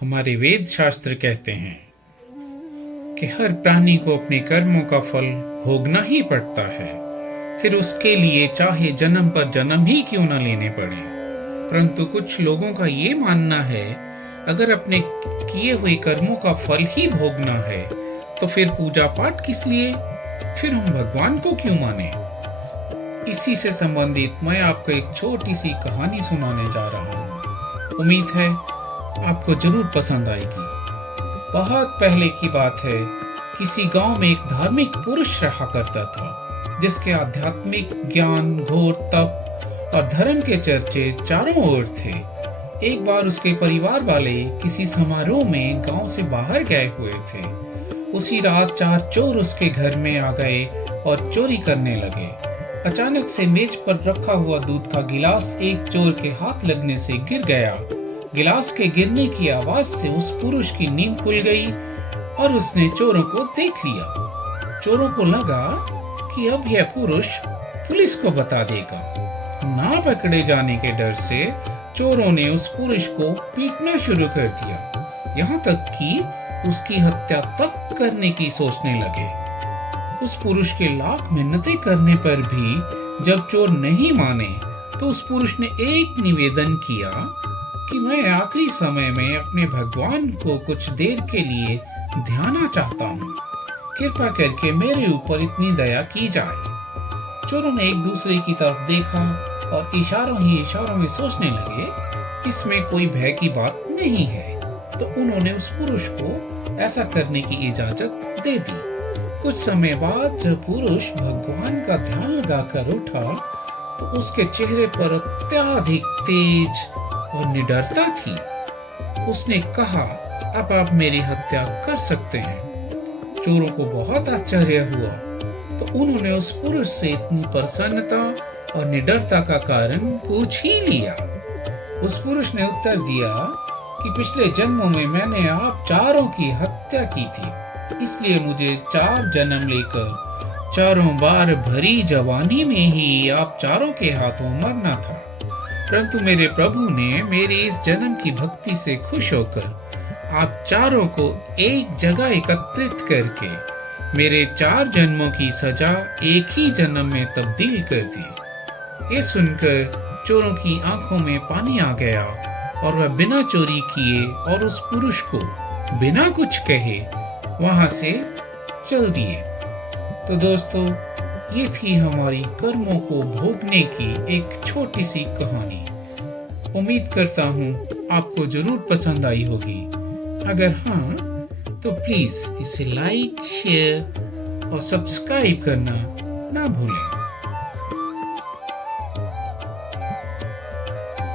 हमारे वेद शास्त्र कहते हैं कि हर प्राणी को अपने कर्मों का फल भोगना ही पड़ता है, फिर उसके लिए चाहे जन्म पर जन्म ही क्यों न लेने पड़े। परंतु कुछ लोगों का ये मानना है, अगर अपने किए हुए कर्मों का फल ही भोगना है तो फिर पूजा पाठ किस लिए, फिर हम भगवान को क्यों माने। इसी से संबंधित मैं आपको एक छोटी सी कहानी सुनाने जा रहा हूँ। उम्मीद है आपको जरूर पसंद आएगी। बहुत पहले की बात है, किसी गांव में एक धार्मिक पुरुष रहा करता था, जिसके आध्यात्मिक ज्ञान, घोर तप और धर्म के चर्चे चारों ओर थे। एक बार उसके परिवार वाले किसी समारोह में गांव से बाहर गए हुए थे। उसी रात 4 चोर उसके घर में आ गए और चोरी करने लगे। अचानक से मेज पर रखा हुआ दूध का गिलास एक चोर के हाथ लगने से गिर गया। गिलास के गिरने की आवाज से उस पुरुष की नींद खुल गई और उसने चोरों को देख लिया। चोरों को लगा कि अब यह पुरुष पुलिस को बता देगा। ना पकड़े जाने के डर से चोरों ने उस पुरुष को पीटना शुरू कर दिया, यहाँ तक कि उसकी हत्या तक करने की सोचने लगे। उस पुरुष के लाख मिन्नतें करने पर भी जब चोर नहीं माने, तो उस पुरुष ने एक निवेदन किया कि मैं आखिरी समय में अपने भगवान को कुछ देर के लिए ध्याना चाहता हूँ, कृपा करके मेरे ऊपर इतनी दया की जाए। चोरों ने एक दूसरे की तरफ देखा और इशारों ही इशारों में सोचने लगे, इसमें कोई भय की बात नहीं है। तो उन्होंने उस पुरुष को ऐसा करने की इजाजत दे दी। कुछ समय बाद जब पुरुष भगवान का ध्यान लगाकर उठा, तो उसके चेहरे पर अत्यधिक तेज और निडरता थी। उसने कहा, अब आप मेरी हत्या कर सकते हैं। चोरों को बहुत आश्चर्य हुआ, तो उन्होंने उस पुरुष से इतनी प्रसन्नता और निडरता का कारण पूछ ही लिया। उस पुरुष ने उत्तर दिया कि पिछले जन्मों में मैंने आप चारों की हत्या की थी, इसलिए मुझे 4 जन्म लेकर चारों बार भरी जवानी में ही आप चारों के हाथों मरना था। परंतु मेरे प्रभु ने मेरी इस जन्म की भक्ति से खुश होकर आप चारों को एक जगह एकत्रित करके मेरे 4 जन्मों की सजा एक ही जन्म में तब्दील कर दी। ये सुनकर चोरों की आंखों में पानी आ गया और वह बिना चोरी किए और उस पुरुष को बिना कुछ कहे वहां से चल दिए। तो दोस्तों, ये थी हमारी कर्मों को भोगने की एक छोटी सी कहानी। उम्मीद करता हूँ आपको जरूर पसंद आई होगी। अगर हाँ, तो प्लीज इसे लाइक, शेयर और सब्सक्राइब करना ना भूलें।